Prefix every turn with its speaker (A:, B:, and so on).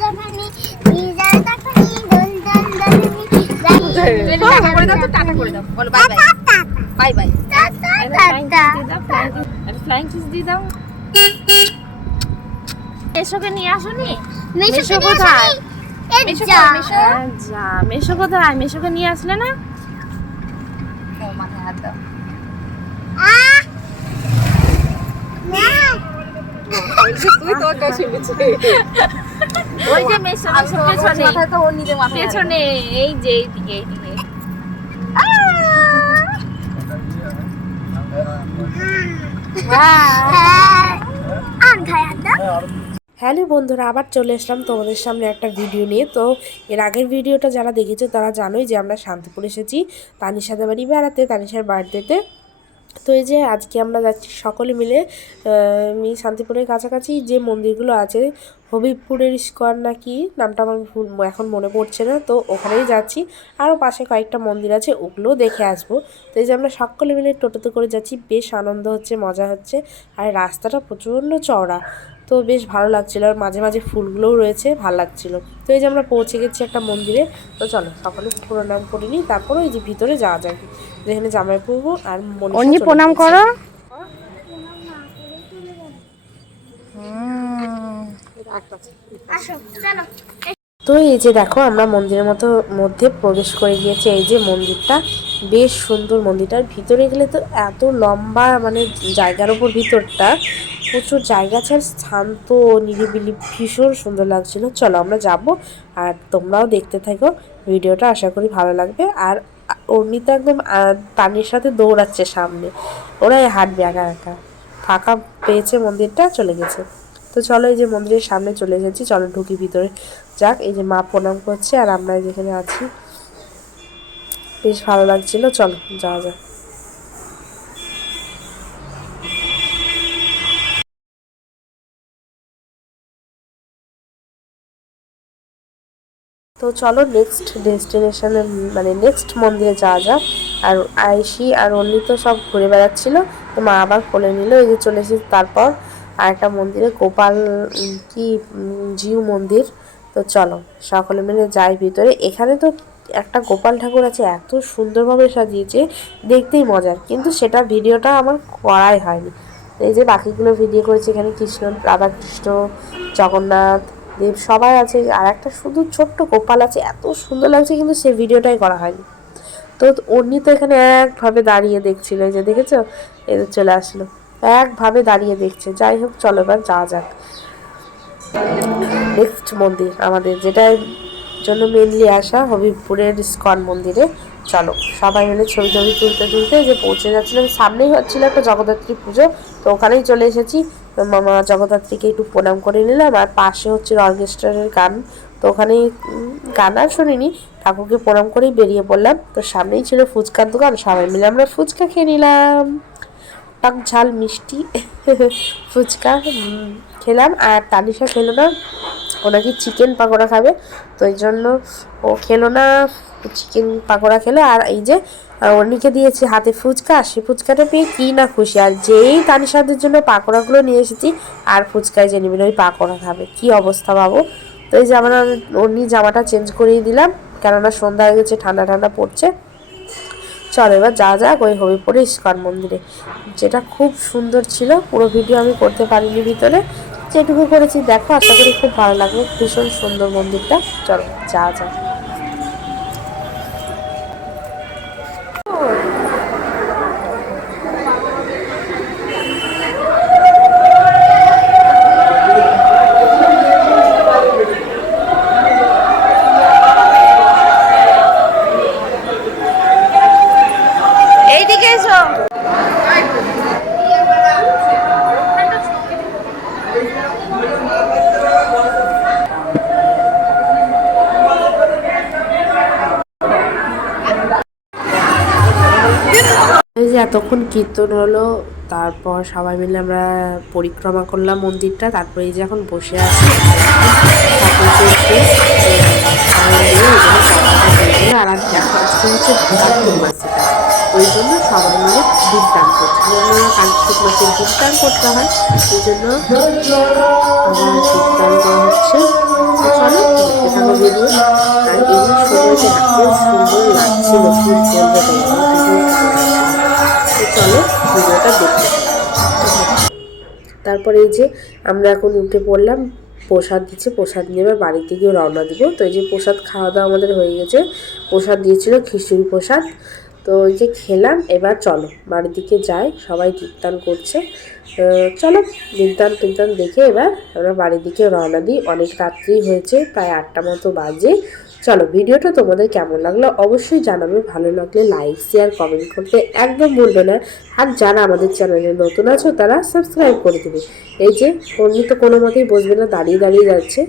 A: যখনই বিজয় তখনই দোল দোল দোলনি
B: টাটা করে দাও তো টাটা করে দাও বলো bye bye bye bye
C: flying kiss দিয়ে দাও মেশোকে নিয়ে আসোনি?
A: মেশো
C: মেশো
A: কোথায়?
C: কোথায়?
A: যা
C: যা। মেশো কোথায়? মেশোকে নিয়ে আসলে না?
B: মাথায় হাত। দাও তুই তো কাছে মিছে
C: ওই যে পেছনে।
B: মাথায় তো ওর নিজে মাথায়
C: পেছনে এই যে এইদিকে এইদিকে
A: আন্ধায় আদা
D: হ্যালো বন্ধুরা আবার চলে এসলাম তোমাদের সামনে একটা ভিডিও নিয়ে। তো এর আগের ভিডিওটা যারা দেখেছ তারা জানোই যে আমরা শান্তিপুর এসেছি তানিশাদের বাড়ি বেড়াতে তানিশার বার্থডেতে। তো এই যে আজকে আমরা যাচ্ছি সকলে মিলে শান্তিপুরের কাছাকাছি যে মন্দিরগুলো আছে হবিবপুরের স্কোয়ার নাকি? নামটা আমার এখন মনে পড়ছে না। তো ওখানেই যাচ্ছি। আরও পাশে কয়েকটা মন্দির আছে ওগুলোও দেখে আসব। তো এই যে আমরা সকলে মিলে টোটোতে করে যাচ্ছি বেশ আনন্দ হচ্ছে মজা হচ্ছে। আর রাস্তাটা প্রচণ্ড চওড়া। তো বেশ ভালো লাগছিল। আর মাঝে মাঝে ফুলগুলোও রয়েছে ভালো লাগছিল। তো এই যে আমরা পৌঁছে গেছি একটা মন্দিরে। তো চলো সকলে প্রণাম করে নিই। তারপরে এই যে ভিতরে যাওয়া যাবে যেখানে জামাই পরবো আর
C: প্রণাম। করো
A: আসো চলো
D: তো এই যে দেখো আমরা মন্দিরের মতো মধ্যে প্রবেশ করে গিয়েছি। এই যে মন্দিরটা বেশ সুন্দর মন্দিরটার ভিতরে গেলে তো এত লম্বা মানে জায়গার ওপর ভিতরটা প্রচুর জায়গা ছাড় শান্ত নিরিবিলি ভীষণ সুন্দর লাগছিল। চলো আমরা যাব আর তোমরাও দেখতে থাকো। ভিডিওটা আশা করি ভালো লাগবে। আর অর্ণিতা একদম পানির সাথে দৌড়াচ্ছে সামনে। ওরাই হাঁটবে একা একা। ফাঁকা পেয়েছে মন্দিরটা চলে গেছে। তো চলো এই যে মন্দিরের সামনে চলে এসেছি, চলো ঢুকি ভিতরে। যাক, এই যে মা প্রণাম করছে আর আমরা যেখানে আছি, বেশ ভালো লাগছিল। চলো, যাওয়া যাক। তো চলো নেক্সট ডেস্টিনেশনে মানে নেক্সট মন্দিরে যাওয়া যাক। আর আয়সি আর অন্যি তো সব ঘুরে বেড়াচ্ছিল, তো মা আবার কোলে নিল, এই যে চলে এসেছি। তারপর আর একটা মন্দিরে, গোপাল কি জিউ মন্দির। তো চলো, সকলে মিলে যাই ভিতরে। এখানে তো একটা গোপাল ঠাকুর আছে, এত সুন্দরভাবে সাজিয়েছে, দেখতেই মজার। কিন্তু সেটা ভিডিওটা আমার করাই হয়নি। এই যে বাকিগুলো ভিডিও করেছে এখানে কৃষ্ণ, রাধাকৃষ্ণ, জগন্নাথ, দেব, সবাই আছে। আর একটা শুধু ছোট্ট গোপাল আছে, এত সুন্দর লাগছে কিন্তু সে ভিডিওটাই করা হয়নি। তো অন্যি তো এখানে একভাবে দাঁড়িয়ে দেখছিল, এই যে দেখেছ? এদের চলে আসলো। একভাবে দাঁড়িয়ে দেখছে। যাই হোক, চলো এবার যাওয়া যাক। নেক্সট মন্দির আমাদের, যেটার জন্য মেনলি আসা হবিবপুরের ইস্কন মন্দিরে। চলো, সবাই মিলে ছবি টবি তুলতে তুলতে যে পৌঁছে যাচ্ছিলাম, সামনেই হচ্ছিল একটা জগদ্ধাত্রী পুজো, তো ওখানেই চলে এসেছি। মামা জগদ্ধাত্রীকে একটু প্রণাম করে নিলাম, আর পাশে হচ্ছে অর্কেস্ট্রারের গান। তো ওখানে গান আর শুনিনি ঠাকুরকে প্রণাম করেই বেরিয়ে পড়লাম। তো সামনেই ছিল ফুচকার দোকান, সবাই মিলে আমরা ফুচকা খেয়ে নিলাম। টক ঝাল মিষ্টি ফুচকা খেলাম। আর তানিশা খেলো না ও নাকি চিকেন পাকোড়া খাবে তো এই জন্য ও খেলো না চিকেন পাকোড়া খেলো। আর এই যে আহ, অন্যকে দিয়েছি হাতে ফুচকা সেই ফুচকাটা পেয়ে কী না খুশি। আর যেই তানিশাদের জন্য পাকোড়াগুলো নিয়ে এসেছি আর ফুচকায় যে নেবেন ওই পাকোড়া খাবে। কি অবস্থা ভাবো তো এই জামাটা অন্য জামাটা চেঞ্জ করিয়ে দিলাম কেননা সন্ধ্যা হয়ে গেছে ঠান্ডা ঠান্ডা পড়ছে। চলো, এবার যা যাক ওই হবিপুরে ইস্কন মন্দিরে। যেটা খুব সুন্দর ছিল, পুরো ভিডিও আমি করতে পারিনি ভিতরে। যেটুকু করেছি, দেখো, আশা করি খুব ভালো লাগবে। ভীষণ সুন্দর মন্দিরটা। চলো, যা যাক। এতক্ষণ কীর্তন হলো, তারপর সবাই মিলে আমরা পরিক্রমা করলাম মন্দিরটা, তারপরে এই যে এখন বসে আছি। আর ওই জন্য সবাই মিলে দীপদান করছে। কার্তিক মাসের দীপদান করতে হয়, এই জন্য দীপদান করা হচ্ছে। চলো আর এই সুন্দর ভিডিও তো চলো ভিডিওটা দেখতে। তারপরে এই যে আমরা এখন উঠে পড়লাম, প্রসাদ দিচ্ছে, প্রসাদ নিয়ে এবার বাড়িতে গিয়ে রওনা দিব। তো এই যে প্রসাদ খাওয়া দাওয়া আমাদের হয়ে গেছে। প্রসাদ দিয়েছিল খিচুড়ি প্রসাদ। তো ওই যে খেলাম, এবার চলো বাড়ির দিকে যাই, সবাই কীর্তন করছে। চলো কীর্তন টীর্তন দেখে এবার আমরা বাড়ির দিকে রওনা দিই। অনেক রাত্রি হয়েছে, প্রায় আটটা মতো বাজে। চলো, ভিডিওটা তোমাদের কেমন লাগল অবশ্যই জানাবে। ভালো লাগলে লাইক শেয়ার কমেন্ট করতে একদম ভুলবে না। আর যারা আমাদের চ্যানেলে নতুন আছো, তারা সাবস্ক্রাইব করে দেবে। এই যে অন্য তো কোনো মতেই বসবে না, দাঁড়িয়ে দাঁড়িয়ে যাচ্ছে।